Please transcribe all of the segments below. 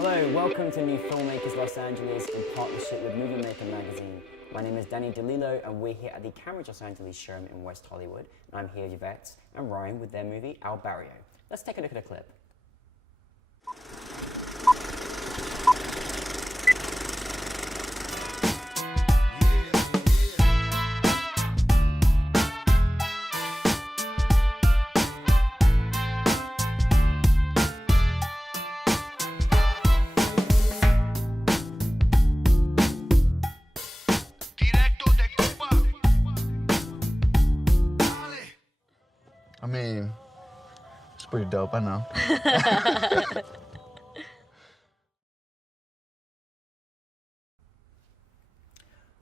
Hello, welcome to NewFilmmakers Los Angeles in partnership with Movie Maker magazine. My name is Danny DeLillo and we're here at the Cambridge Los Angeles showroom in West Hollywood. And I'm here with Yvette and Ryan with their movie Al Barrio. Let's take a look at a clip. I mean, it's pretty dope, I know.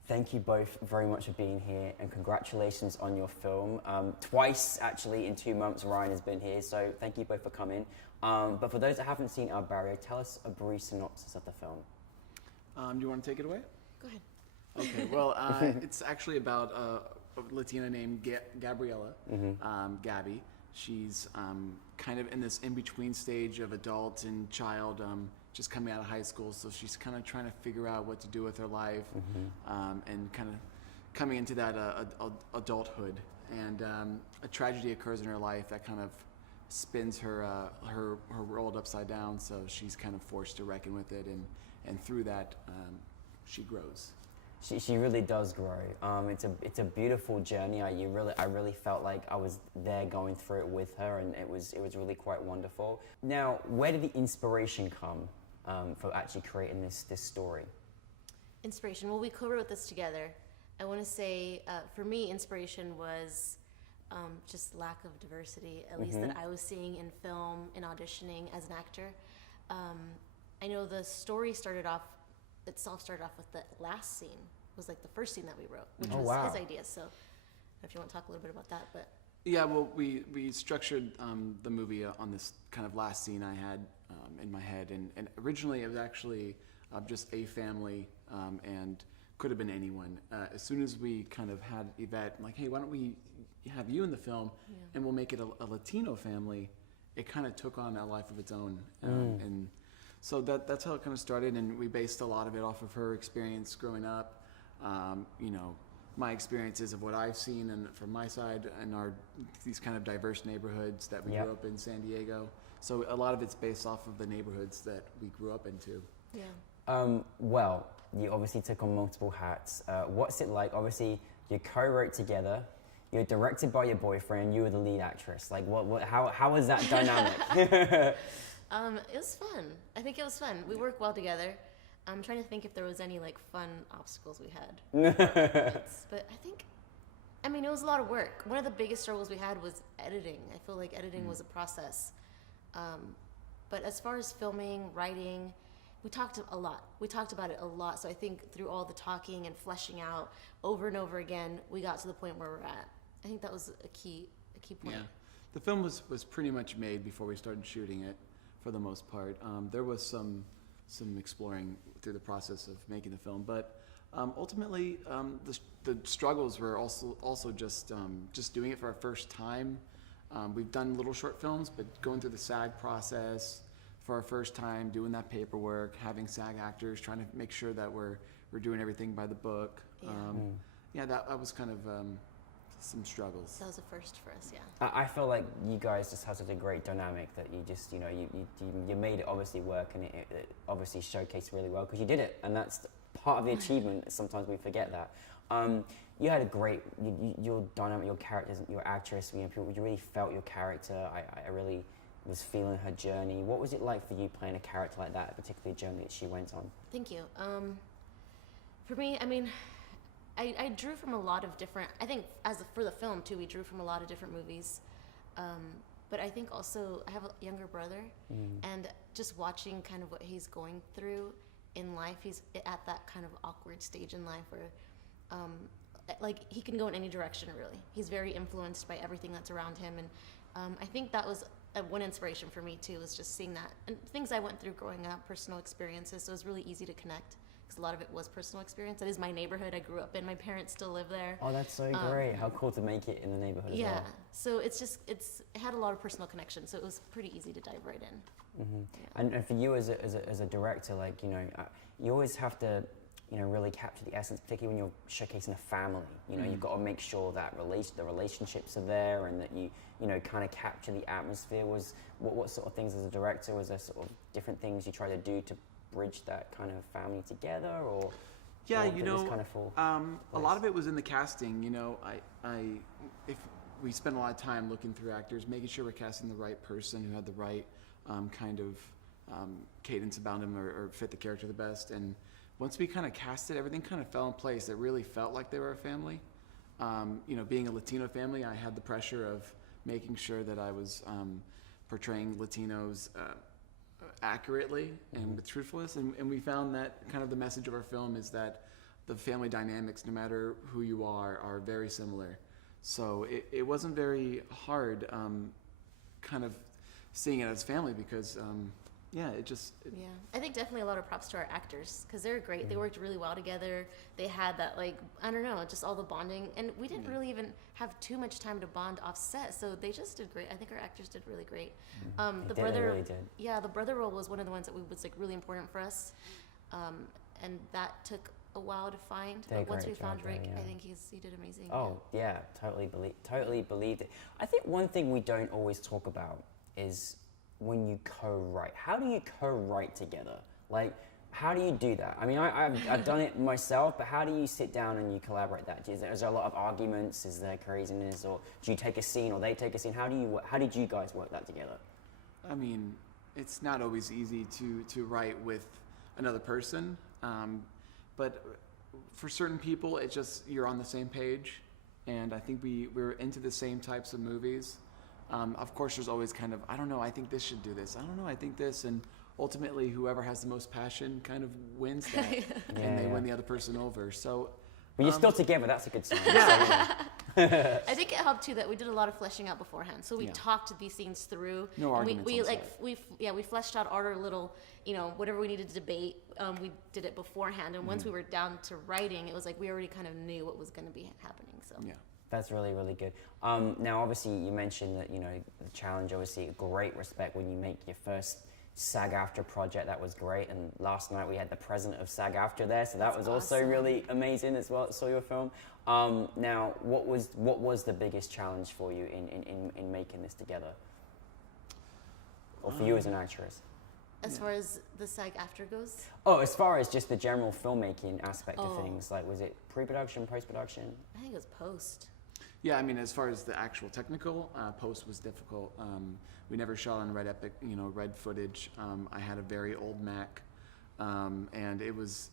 Thank you both very much for being here and congratulations on your film. Twice, actually, in 2 months, Ryan has been here, so thank you both for coming. But for those that haven't seen Al Barrio, tell us a brief synopsis of the film. Do you want to take it away? Go ahead. Okay, well, it's actually about a Latina named Gabriella, Gabby. She's kind of in this in-between stage of adult and child, just coming out of high school, so she's kind of trying to figure out what to do with her life, and kind of coming into that adulthood. And a tragedy occurs in her life that kind of spins her world upside down, so she's kind of forced to reckon with it, and through that, she grows. She really does grow. It's a beautiful journey. I really felt like I was there going through it with her, and it was really quite wonderful. Now, where did the inspiration come for actually creating this story? Inspiration. Well, we co-wrote this together. I want to say, for me, inspiration was just lack of diversity, at least that I was seeing in film, in auditioning as an actor. I know the story started off with the last scene, was like the first scene that we wrote, which was his idea. So if you want to talk a little bit about that, but. Yeah, well, we structured the movie on this kind of last scene I had in my head, and originally it was actually just a family, and could have been anyone. As soon as we kind of had Yvette, I'm like, hey, why don't we have you in the film, and we'll make it a Latino family, it kind of took on a life of its own. And so that's how it kind of started, and we based a lot of it off of her experience growing up, you know, my experiences of what I've seen and from my side and these kind of diverse neighborhoods that we grew up in San Diego. So a lot of it's based off of the neighborhoods that we grew up into. Yeah. Well, you obviously took on multiple hats. What's it like? Obviously, you co-wrote together. You're directed by your boyfriend. You were the lead actress. Like, how was that dynamic? It was fun. I think it was fun. We work well together. I'm trying to think if there was any like fun obstacles we had. But I mean, it was a lot of work. One of the biggest struggles we had was editing. I feel like editing was a process. But as far as filming, writing, we talked a lot. We talked about it a lot. So I think through all the talking and fleshing out over and over again, we got to the point where we're at. I think that was a key point. Yeah. The film was pretty much made before we started shooting it, for the most part. There was some exploring through the process of making the film, but ultimately the struggles were also just doing it for our first time. We've done little short films, but going through the SAG process for our first time, doing that paperwork, having SAG actors, trying to make sure that we're doing everything by the book. That was kind of some struggles. That was a first for us, yeah. I feel like you guys just had such a great dynamic that you just, you know, you made it obviously work, and it obviously showcased really well because you did it, and that's part of the achievement. Sometimes we forget that. You had a great, your dynamic, your characters, your actress, you know, you really felt your character. I really was feeling her journey. What was it like for you playing a character like that, particularly the journey that she went on? Thank you. For me, I mean, I drew from a lot of different, I think for the film too, we drew from a lot of different movies. But I think also I have a younger brother, and just watching kind of what he's going through in life, he's at that kind of awkward stage in life where like he can go in any direction really. He's very influenced by everything that's around him, and I think that was one inspiration for me too, was just seeing that and things I went through growing up, personal experiences, so it was really easy to connect because a lot of it was personal experience. It is my neighborhood I grew up in. My parents still live there. Oh, that's so great. How cool to make it in the neighborhood as Yeah, well. so it had a lot of personal connection, so it was pretty easy to dive right in. And for you as a director, like, you know, you always have to, you know, really capture the essence, particularly when you're showcasing a family. You know, you've got to make sure that the relationships are there, and that you know, kind of capture the atmosphere. What sort of things as a director, was there sort of different things you try to do to bridge that kind of family together, or? Yeah, or you did know, this kind of fall a lot of it was in the casting. You know, if we spent a lot of time looking through actors, making sure we're casting the right person who had the right kind of cadence about him, or fit the character the best. And once we kind of cast it, everything kind of fell in place. It really felt like they were a family. You know, being a Latino family, I had the pressure of making sure that I was portraying Latinos accurately and with truthfulness. And we found that kind of the message of our film is that the family dynamics, no matter who you are very similar. So it wasn't very hard kind of seeing it as family, because yeah, Yeah, I think definitely a lot of props to our actors, because they're great. They worked really well together. They had that, like, I don't know, just all the bonding, and we didn't really even have too much time to bond off set, so they just did great. I think our actors did really great. They really did. Yeah, the brother role was one of the ones that was like really important for us, and that took a while to find. But once we found Rick, I think he did amazing. Oh yeah, totally believed it. I think one thing we don't always talk about is when you co-write. How do you co-write together? Like, how do you do that? I mean, I've done it myself, but how do you sit down and you collaborate that? Is there a lot of arguments? Is there craziness? Or do you take a scene, or they take a scene? How did you guys work that together? I mean, it's not always easy to write with another person, but for certain people, it's just you're on the same page, and I think we're into the same types of movies. Of course, there's always kind of, I don't know, I think this should do this. I don't know, I think this. And ultimately, whoever has the most passion kind of wins that, and they win the other person over. So, but you're still together. That's a good sign. I think it helped too that we did a lot of fleshing out beforehand. So we talked these scenes through. No arguments We on like set. we fleshed out our little, you know, whatever we needed to debate. We did it beforehand, and once we were down to writing, it was like we already kind of knew what was going to be happening. So yeah. That's really, really good. Now, obviously, you mentioned that, you know, the challenge, obviously, great respect when you make your first SAG-AFTRA project. That was great. And last night we had the president of SAG-AFTRA there, so that was also awesome. really amazing as well. I saw your film. Now, what was the biggest challenge for you in making this together? Or for you as an actress? as far as the SAG-AFTRA goes, Oh, as far as just the general filmmaking aspect of things, like, was it pre-production, post-production? I think it was post. Yeah, I mean, as far as the actual technical, post was difficult. We never shot on red red footage. I had a very old Mac, and it was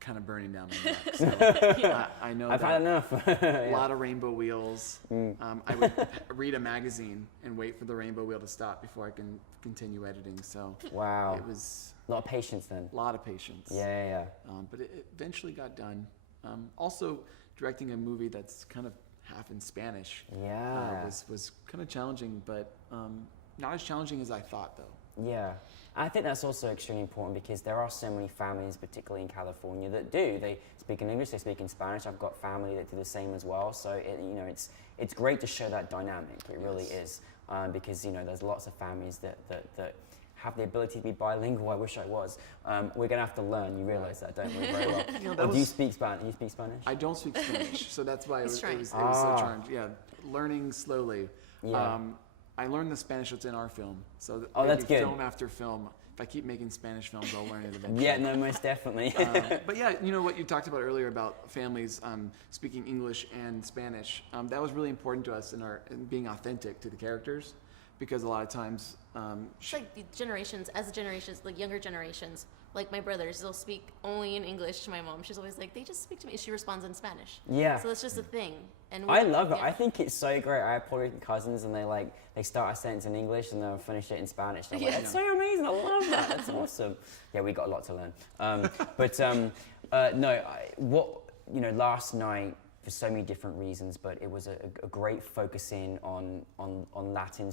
kind of burning down my Mac. So I know I've had enough. a lot of rainbow wheels. I would read a magazine and wait for the rainbow wheel to stop before I can continue editing. So Wow. it was A lot of patience then. a lot of patience. Yeah. But it eventually got done. Also, directing a movie that's kind of half in Spanish Yeah. was kind of challenging, but not as challenging as I thought, though. Yeah. I think that's also extremely important because there are so many families, particularly in California, that do. They speak in English, they speak in Spanish. I've got family that do the same as well. So, it's great to show that dynamic. It really is. Because, there's lots of families that have the ability to be bilingual. I wish I was. We're going to have to learn. You realize that, don't we? Very well. Do you speak Spanish? You speak Spanish? I don't speak Spanish, so that's why it was trying. so challenging. Yeah, learning slowly. Yeah. I learned the Spanish that's in our film. So that's good. Film after film. If I keep making Spanish films, I'll learn it eventually. Yeah, no, most definitely. But yeah, what you talked about earlier about families speaking English and Spanish, that was really important to us in being authentic to the characters, because a lot of times It's like the generations, like younger generations, like my brothers, they'll speak only in English to my mom. She's always like, they just speak to me. She responds in Spanish. Yeah. So that's just a thing. And I love it. yeah. I think it's so great. I have Puerto Rican cousins, and they start a sentence in English and they'll finish it in Spanish. And I'm like, that's so amazing. I love that. That's awesome. Yeah, we got a lot to learn. Last night, for so many different reasons, but it was a great focusing on Latin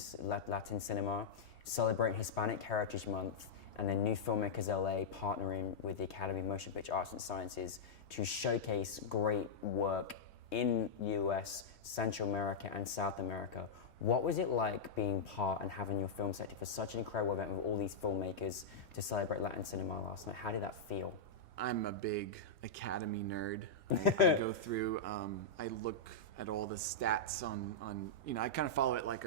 cinema, celebrating Hispanic Heritage Month, and then New Filmmakers LA partnering with the Academy of Motion Picture Arts and Sciences to showcase great work in US, Central America, and South America. What was it like being part and having your film selected for such an incredible event with all these filmmakers to celebrate Latin cinema last night? How did that feel? I'm a big Academy nerd. I go through, I look at all the stats on you know, I kind of follow it like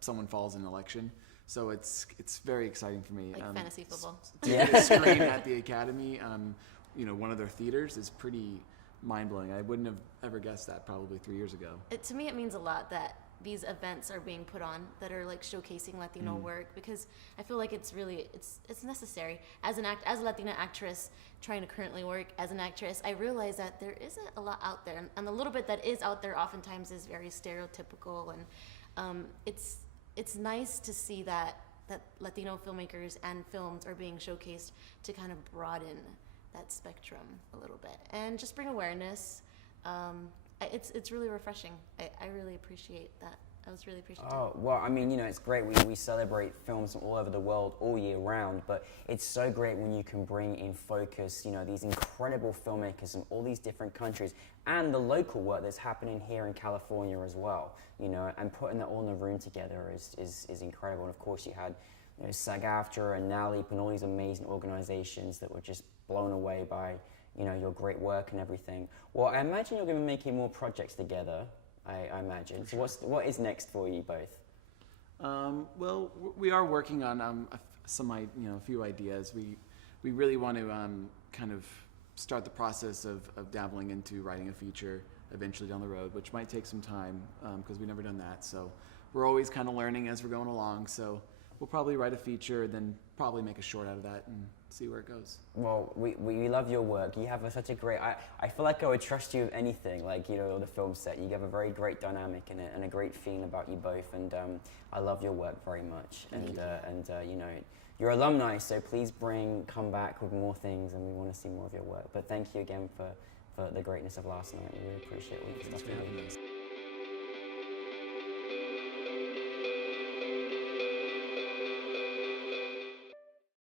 someone follows an election. So it's very exciting for me. Like fantasy football. To get a screen at the Academy, you know, one of their theaters is pretty mind-blowing. I wouldn't have ever guessed that probably 3 years ago. To me, it means a lot that these events are being put on that are like showcasing Latino work, because I feel like it's really it's necessary. As a Latina actress trying to currently work as an actress, I realize that there isn't a lot out there, and the little bit that is out there oftentimes is very stereotypical, and it's nice to see that Latino filmmakers and films are being showcased to kind of broaden that spectrum a little bit and just bring awareness. It's really refreshing. I really appreciate that. I was really appreciative. Oh, well, I mean, you know, it's great. We celebrate films from all over the world all year round, but it's so great when you can bring in focus, you know, these incredible filmmakers from all these different countries and the local work that's happening here in California as well, you know, and putting that all in a room together is incredible. And of course, you had, you know, SAG-AFTRA and NALEAP and all these amazing organizations that were just blown away by, you know, your great work and everything. Well, I imagine you're going to be making more projects together. I imagine. So what is next for you both? Well, we are working on a few ideas. We really want to kind of start the process of dabbling into writing a feature eventually down the road, which might take some time because we've never done that. So we're always kind of learning as we're going along. So we'll probably write a feature, then probably make a short out of that and see where it goes. Well, we love your work. You have such a great, I feel like I would trust you with anything, like, you know, on the film set. You have a very great dynamic and a great feeling about you both, and I love your work very much. And you know, you're alumni, so please come back with more things, and we want to see more of your work. But thank you again for the greatness of last night. We really appreciate all the stuff you did.